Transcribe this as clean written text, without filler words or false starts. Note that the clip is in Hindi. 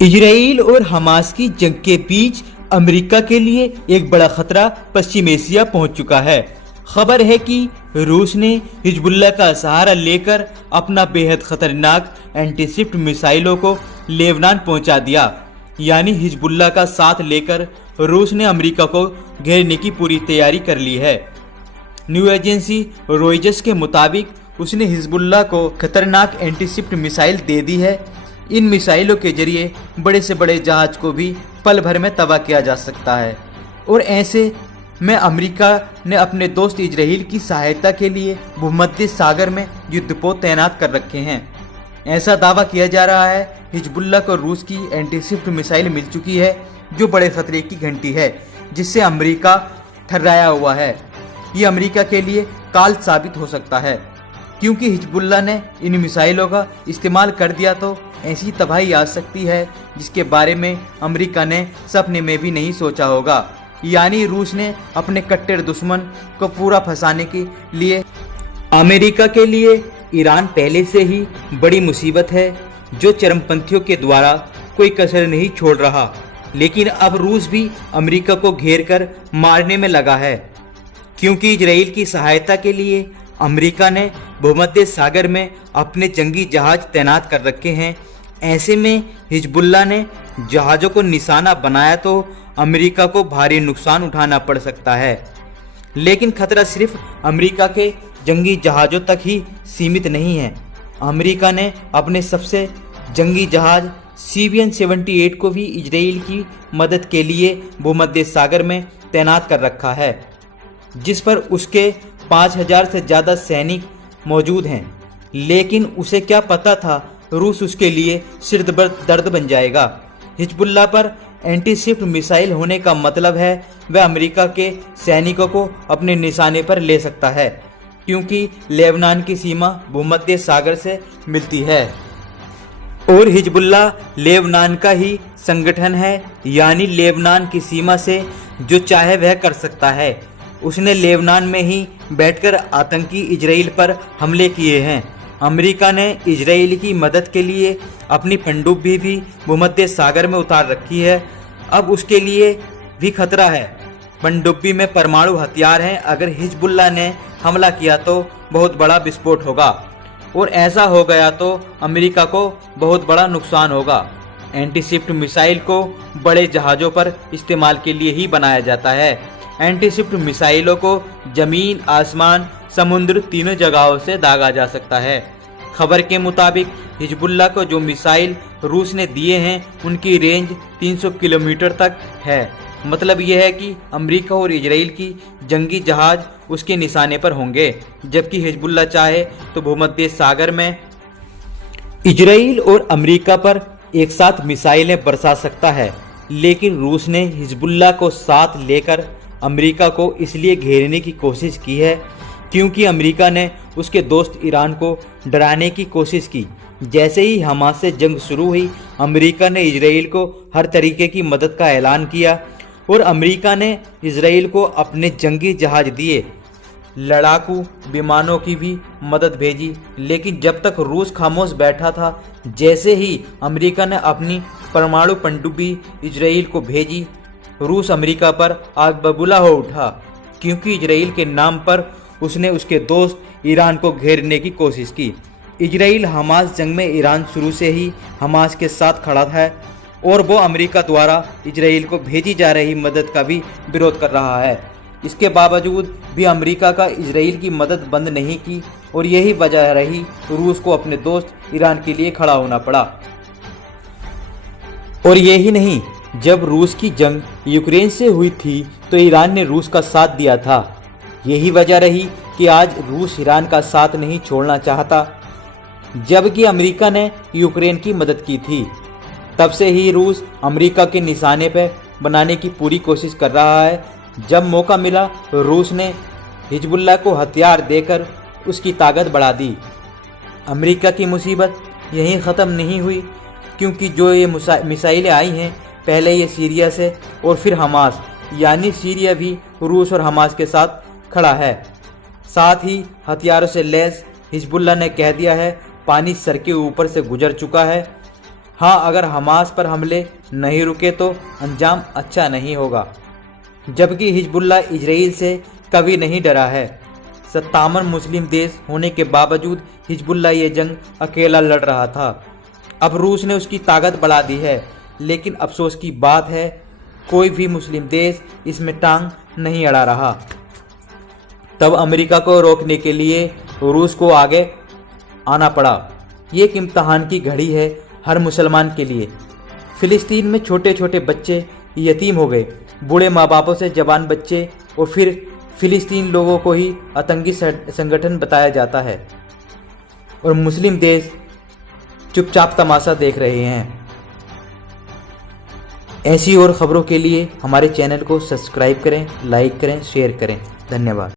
इजराइल और हमास की जंग के बीच अमेरिका के लिए एक बड़ा खतरा पश्चिम एशिया पहुंच चुका है। खबर है कि रूस ने हिजबुल्लाह का सहारा लेकर अपना बेहद खतरनाक एंटीशिप मिसाइलों को लेबनान पहुंचा दिया। यानी हिजबुल्लाह का साथ लेकर रूस ने अमेरिका को घेरने की पूरी तैयारी कर ली है। न्यूज एजेंसी रॉयटर्स के मुताबिक उसने हिजबुल्लाह को खतरनाक एंटीशिप मिसाइल दे दी है। इन मिसाइलों के जरिए बड़े से बड़े जहाज को भी पल भर में तबाह किया जा सकता है। और ऐसे में अमेरिका ने अपने दोस्त इजराइल की सहायता के लिए भूमध्य सागर में युद्धपोत तैनात कर रखे हैं। ऐसा दावा किया जा रहा है हिजबुल्लाह को रूस की एंटीशिप मिसाइल मिल चुकी है, जो बड़े खतरे की घंटी है, जिससे अमेरिका थर्राया हुआ है। ये अमेरिका के लिए काल साबित हो सकता है, क्योंकि हिजबुल्लाह ने इन मिसाइलों का इस्तेमाल कर दिया तो ऐसी तबाही आ सकती है जिसके बारे में अमेरिका ने सपने में भी नहीं सोचा होगा। यानी रूस ने अपने कट्टर दुश्मन को पूरा फंसाने के लिए अमेरिका के लिए ईरान पहले से ही बड़ी मुसीबत है, जो चरमपंथियों के द्वारा कोई कसर नहीं छोड़ रहा। लेकिन अब रूस भी अमेरिका को घेर कर मारने में लगा है, क्योंकि इजराइल की सहायता के लिए अमेरिका ने भूमध्य सागर में अपने जंगी जहाज तैनात कर रखे हैं। ऐसे में हिजबुल्लाह ने जहाज़ों को निशाना बनाया तो अमेरिका को भारी नुकसान उठाना पड़ सकता है। लेकिन खतरा सिर्फ अमेरिका के जंगी जहाज़ों तक ही सीमित नहीं है। अमेरिका ने अपने सबसे जंगी जहाज CVN-78 को भी इजराइल की मदद के लिए भूमध्य सागर में तैनात कर रखा है, जिस पर उसके 5000 से ज़्यादा सैनिक मौजूद हैं। लेकिन उसे क्या पता था रूस उसके लिए सिर दर्द बन जाएगा। हिजबुल्लाह पर एंटीशिप मिसाइल होने का मतलब है वह अमेरिका के सैनिकों को अपने निशाने पर ले सकता है, क्योंकि लेबनान की सीमा भूमध्य सागर से मिलती है और हिजबुल्लाह लेबनान का ही संगठन है। यानी लेबनान की सीमा से जो चाहे वह कर सकता है। उसने लेबनान में ही बैठकर आतंकी इजराइल पर हमले किए हैं। अमेरिका ने इजराइल की मदद के लिए अपनी पनडुब्बी भी भूमध्य सागर में उतार रखी है। अब उसके लिए भी खतरा है। पनडुब्बी में परमाणु हथियार हैं। अगर हिजबुल्लाह ने हमला किया तो बहुत बड़ा विस्फोट होगा, और ऐसा हो गया तो अमेरिका को बहुत बड़ा नुकसान होगा। एंटीशिप मिसाइल को बड़े जहाज़ों पर इस्तेमाल के लिए ही बनाया जाता है। एंटीशिप मिसाइलों को जमीन, आसमान, समुद्र तीनों जगहों से दागा जा सकता है। खबर के मुताबिक हिजबुल्लाह को जो मिसाइल रूस ने दिए हैं उनकी रेंज 300 किलोमीटर तक है। मतलब यह है कि अमेरिका और इजराइल की जंगी जहाज उसके निशाने पर होंगे, जबकि हिजबुल्लाह चाहे तो भूमध्य सागर में इजराइल और अमेरिका पर एक साथ मिसाइलें बरसा सकता है। लेकिन रूस ने हिजबुल्लाह को साथ लेकर अमेरिका को इसलिए घेरने की कोशिश की है क्योंकि अमेरिका ने उसके दोस्त ईरान को डराने की कोशिश की। जैसे ही हमास से जंग शुरू हुई, अमेरिका ने इजराइल को हर तरीके की मदद का ऐलान किया और अमेरिका ने इजराइल को अपने जंगी जहाज दिए, लड़ाकू विमानों की भी मदद भेजी। लेकिन जब तक रूस खामोश बैठा था, जैसे ही अमेरिका ने अपनी परमाणु पनडुब्बी इजराइल को भेजी, रूस अमेरिका पर आग बबूला हो उठा, क्योंकि इजराइल के नाम पर उसने उसके दोस्त ईरान को घेरने की कोशिश की। इजराइल हमास जंग में ईरान शुरू से ही हमास के साथ खड़ा है और वो अमेरिका द्वारा इजराइल को भेजी जा रही मदद का भी विरोध कर रहा है। इसके बावजूद भी अमेरिका का इजराइल की मदद बंद नहीं की और यही वजह रही रूस को अपने दोस्त ईरान के लिए खड़ा होना पड़ा। और यही नहीं, जब रूस की जंग यूक्रेन से हुई थी तो ईरान ने रूस का साथ दिया था। यही वजह रही कि आज रूस ईरान का साथ नहीं छोड़ना चाहता, जबकि अमेरिका ने यूक्रेन की मदद की थी। तब से ही रूस अमेरिका के निशाने पर बनाने की पूरी कोशिश कर रहा है। जब मौका मिला, रूस ने हिजबुल्लाह को हथियार देकर उसकी ताकत बढ़ा दी। अमेरिका की मुसीबत यहीं ख़त्म नहीं हुई, क्योंकि जो ये मिसाइलें आई हैं, पहले ये सीरिया से और फिर हमास, यानी सीरिया भी रूस और हमास के साथ खड़ा है। साथ ही हथियारों से लैस हिजबुल्लाह ने कह दिया है पानी सर के ऊपर से गुजर चुका है। हाँ, अगर हमास पर हमले नहीं रुके तो अंजाम अच्छा नहीं होगा। जबकि हिजबुल्लाह इजराइल से कभी नहीं डरा है। 57 मुस्लिम देश होने के बावजूद हिजबुल्लाह ये जंग अकेला लड़ रहा था। अब रूस ने उसकी ताकत बढ़ा दी है, लेकिन अफसोस की बात है कोई भी मुस्लिम देश इसमें टांग नहीं अड़ा रहा। तब अमेरिका को रोकने के लिए रूस को आगे आना पड़ा। ये एक इम्तहान की घड़ी है हर मुसलमान के लिए। फिलिस्तीन में छोटे छोटे बच्चे यतीम हो गए, बूढ़े माँ बापों से जवान बच्चे, और फिर फिलिस्तीन लोगों को ही आतंकी संगठन बताया जाता है और मुस्लिम देश चुपचाप तमाशा देख रहे हैं। ऐसी और खबरों के लिए हमारे चैनल को सब्सक्राइब करें, लाइक करें, शेयर करें। धन्यवाद।